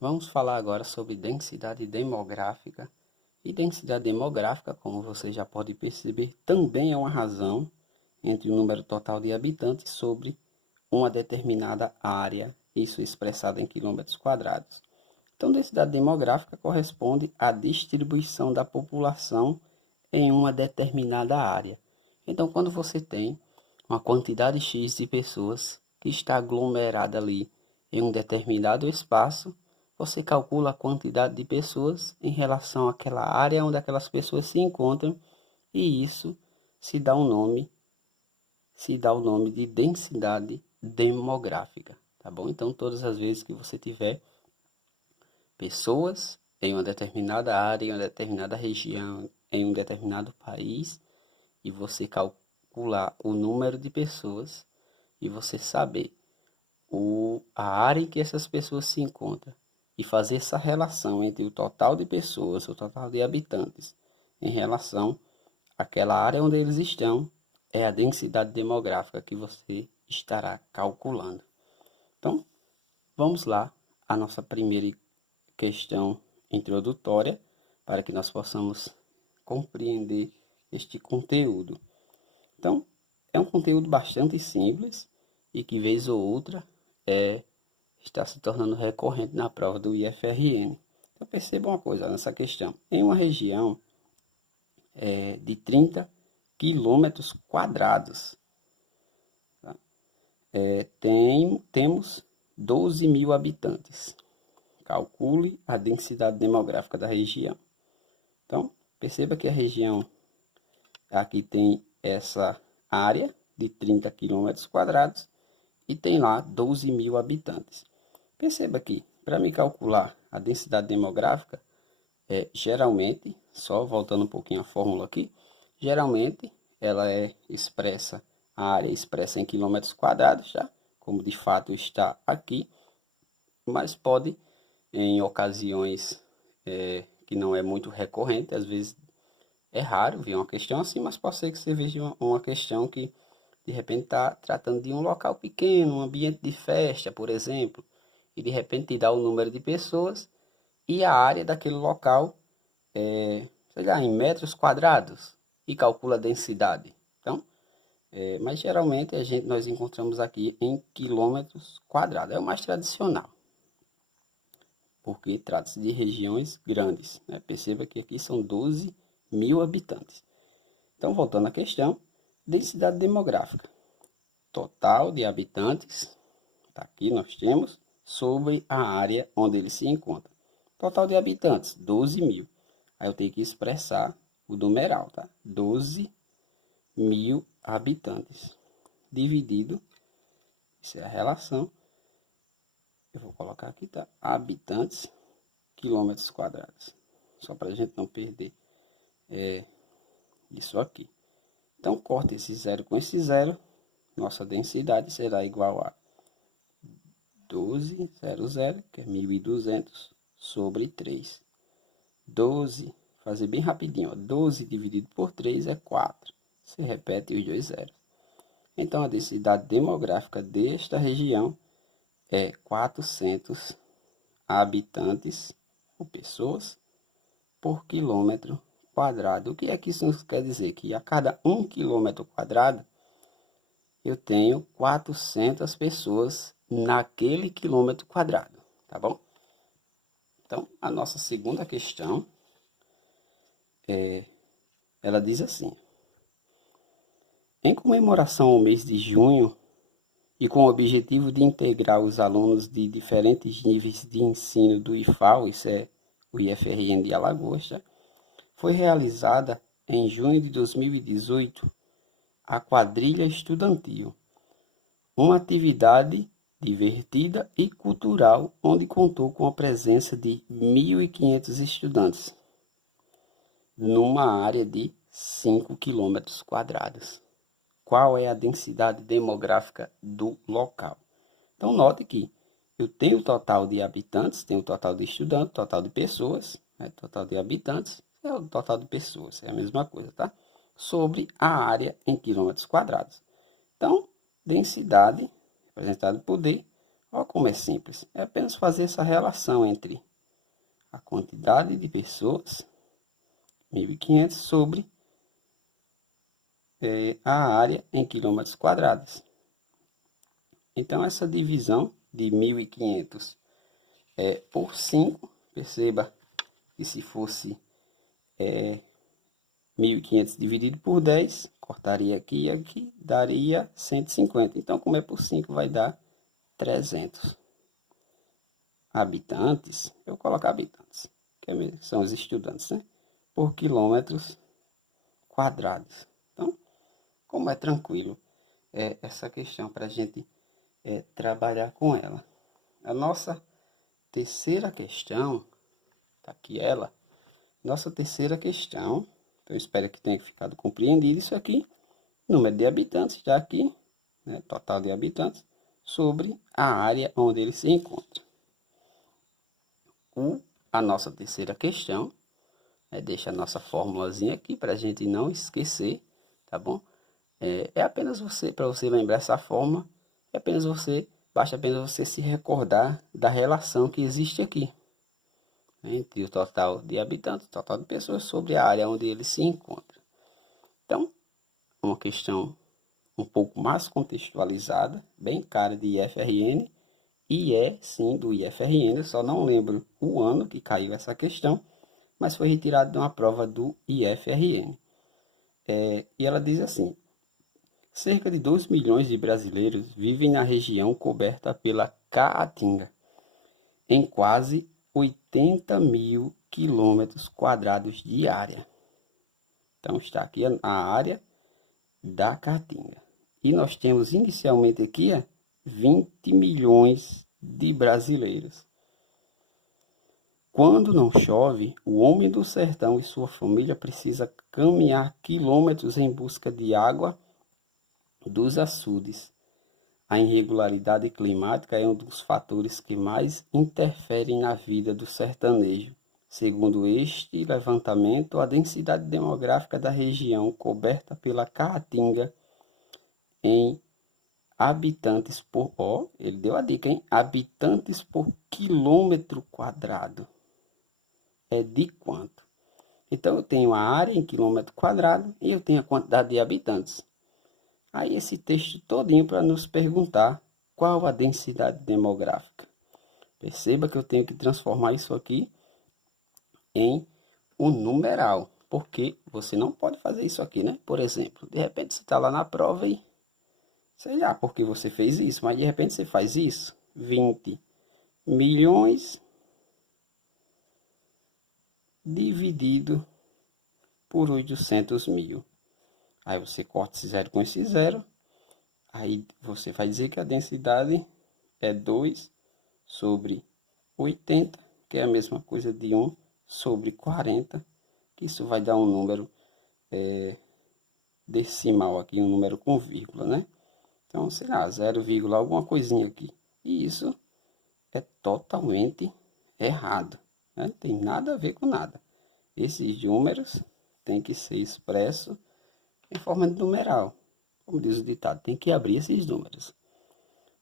Vamos falar agora sobre densidade demográfica. E densidade demográfica, como você já pode perceber, também é uma razão entre o número total de habitantes sobre uma determinada área, isso expressado em quilômetros quadrados. Então, densidade demográfica corresponde à distribuição da população em uma determinada área. Então, quando você tem uma quantidade X de pessoas que está aglomerada ali em um determinado espaço, você calcula a quantidade de pessoas em relação àquela área onde aquelas pessoas se encontram e isso se dá o nome de densidade demográfica, tá bom? Então, todas as vezes que você tiver pessoas em uma determinada área, em uma determinada região, em um determinado país, e você calcular o número de pessoas e você saber a área em que essas pessoas se encontram e fazer essa relação entre o total de pessoas, o total de habitantes, em relação àquela área onde eles estão, é a densidade demográfica que você estará calculando. Então, vamos lá à nossa primeira questão introdutória para que nós possamos compreender este conteúdo. Então, é um conteúdo bastante simples e que vez ou outra está se tornando recorrente na prova do IFRN. Então, perceba uma coisa nessa questão. Em uma região de 30 quilômetros quadrados, tá? Temos 12 mil habitantes. Calcule a densidade demográfica da região. Então, perceba que a região aqui tem essa área de 30 quilômetros quadrados e tem lá 12 mil habitantes. Perceba que, para me calcular a densidade demográfica, geralmente, só voltando um pouquinho a fórmula aqui, geralmente ela é expressa, a área é expressa em quilômetros quadrados, tá? Como de fato está aqui, mas pode, em ocasiões que não é muito recorrente, às vezes é raro ver uma questão assim, mas pode ser que você veja uma questão que de repente está tratando de um local pequeno, um ambiente de festa, por exemplo, e de repente te dá o número de pessoas e a área daquele local, sei lá, em metros quadrados e calcula a densidade. Então, mas geralmente nós encontramos aqui em quilômetros quadrados, é o mais tradicional, porque trata-se de regiões grandes, né? Perceba que aqui são 12 mil habitantes. Então, voltando à questão, densidade demográfica. Total de habitantes, tá aqui nós temos, sobre a área onde ele se encontra. Total de habitantes, 12 mil. Aí eu tenho que expressar o numeral, tá? 12 mil habitantes. Dividido, essa é a relação. Eu vou colocar aqui, tá? Habitantes, quilômetros quadrados. Só para a gente não perder isso aqui. Então, corta esse zero com esse zero. Nossa densidade será igual a 1200, que é 1.200, sobre 3. 12, fazer bem rapidinho, ó. 12 dividido por 3 é 4. Se repete os dois zeros. Então, a densidade demográfica desta região é 400 habitantes, ou pessoas, por quilômetro quadrado. O que é que isso quer dizer? Que a cada 1 quilômetro quadrado, eu tenho 400 pessoas naquele quilômetro quadrado, tá bom? Então, a nossa segunda questão, ela diz assim: em comemoração ao mês de junho e com o objetivo de integrar os alunos de diferentes níveis de ensino do IFAL, isso é o IFRN de Alagoas, tá? Foi realizada em junho de 2018 a quadrilha estudantil, uma atividade divertida e cultural onde contou com a presença de 1.500 estudantes numa área de 5 quilômetros quadrados. Qual é a densidade demográfica do local? Então, note que eu tenho o total de habitantes, tenho o total de estudantes, total de pessoas, né? Total de habitantes é o total de pessoas, é a mesma coisa, tá? Sobre a área em quilômetros quadrados. Então, densidade representada por D Olha como é simples. É apenas fazer essa relação entre a quantidade de pessoas, 1.500, sobre a área em quilômetros quadrados. Então, essa divisão de 1.500 por 5, perceba que se fosse 1.500 dividido por 10, cortaria aqui e aqui, daria 150. Então, como é por 5, vai dar 300 habitantes. Eu vou colocar habitantes, que são os estudantes, né? Por quilômetros quadrados. Então, como é tranquilo essa questão para a gente trabalhar com ela. A nossa terceira questão, tá aqui ela, nossa terceira questão, eu espero que tenha ficado compreendido isso aqui, número de habitantes, está aqui, né, total de habitantes, sobre a área onde ele se encontra. A nossa terceira questão, deixa a nossa formulazinha aqui para a gente não esquecer, tá bom? É apenas você, para você lembrar essa fórmula, basta apenas você se recordar da relação que existe aqui, entre o total de habitantes, o total de pessoas sobre a área onde ele se encontra. Então, uma questão um pouco mais contextualizada, bem cara de IFRN, e sim do IFRN, eu só não lembro o ano que caiu essa questão, mas foi retirada de uma prova do IFRN. E ela diz assim: cerca de 2 milhões de brasileiros vivem na região coberta pela Caatinga, em quase 80 mil quilômetros quadrados de área. Então está aqui a área da Caatinga. E nós temos inicialmente aqui 20 milhões de brasileiros. Quando não chove, o homem do sertão e sua família precisa caminhar quilômetros em busca de água dos açudes. A irregularidade climática é um dos fatores que mais interferem na vida do sertanejo. Segundo este levantamento, a densidade demográfica da região coberta pela Caatinga em habitantes por... ele deu a dica, hein? Habitantes por quilômetro quadrado. É de quanto? Então, eu tenho a área em quilômetro quadrado e eu tenho a quantidade de habitantes. Aí esse texto todinho para nos perguntar qual a densidade demográfica. Perceba que eu tenho que transformar isso aqui em um numeral, porque você não pode fazer isso aqui, né? Por exemplo, de repente você está lá na prova e sei lá porque você fez isso, mas de repente você faz isso, 20 milhões dividido por 800 mil. Aí você corta esse zero com esse zero. Aí você vai dizer que a densidade é 2 sobre 80, que é a mesma coisa de 1 sobre 40, que isso vai dar um número decimal aqui, um número com vírgula, né? Então, sei lá, 0, alguma coisinha aqui. E isso é totalmente errado, né? Não tem nada a ver com nada. Esses números têm que ser expressos em forma de numeral. Como diz o ditado, tem que abrir esses números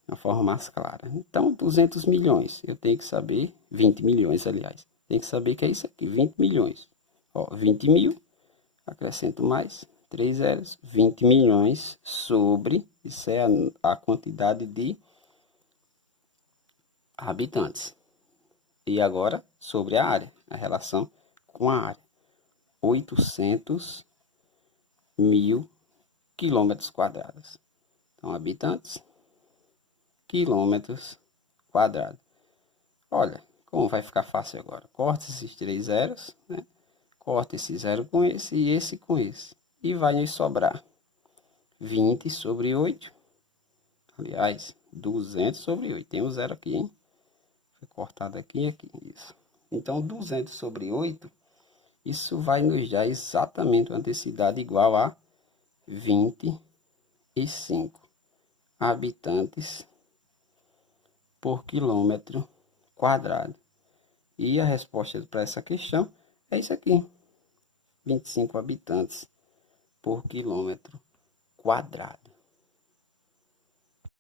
de uma forma mais clara. Então, 200 milhões, eu tenho que saber, 20 milhões, aliás. Tem que saber que é isso aqui, 20 milhões. Ó, 20 mil, acrescento mais 3 zeros, 20 milhões sobre, isso é a quantidade de habitantes. E agora, sobre a área, a relação com a área. 800 mil quilômetros quadrados. Então, habitantes, quilômetros quadrados. Olha, como vai ficar fácil agora. Corta esses 3 zeros, né? Corta esse zero com esse e esse com esse. E vai nos sobrar 20 sobre 8. Aliás, 200 sobre 8. Tem um zero aqui, hein? Foi cortado aqui e aqui. Isso. Então, 200 sobre 8, isso vai nos dar exatamente uma densidade igual a 25 habitantes por quilômetro quadrado. E a resposta para essa questão é isso aqui. 25 habitantes por quilômetro quadrado.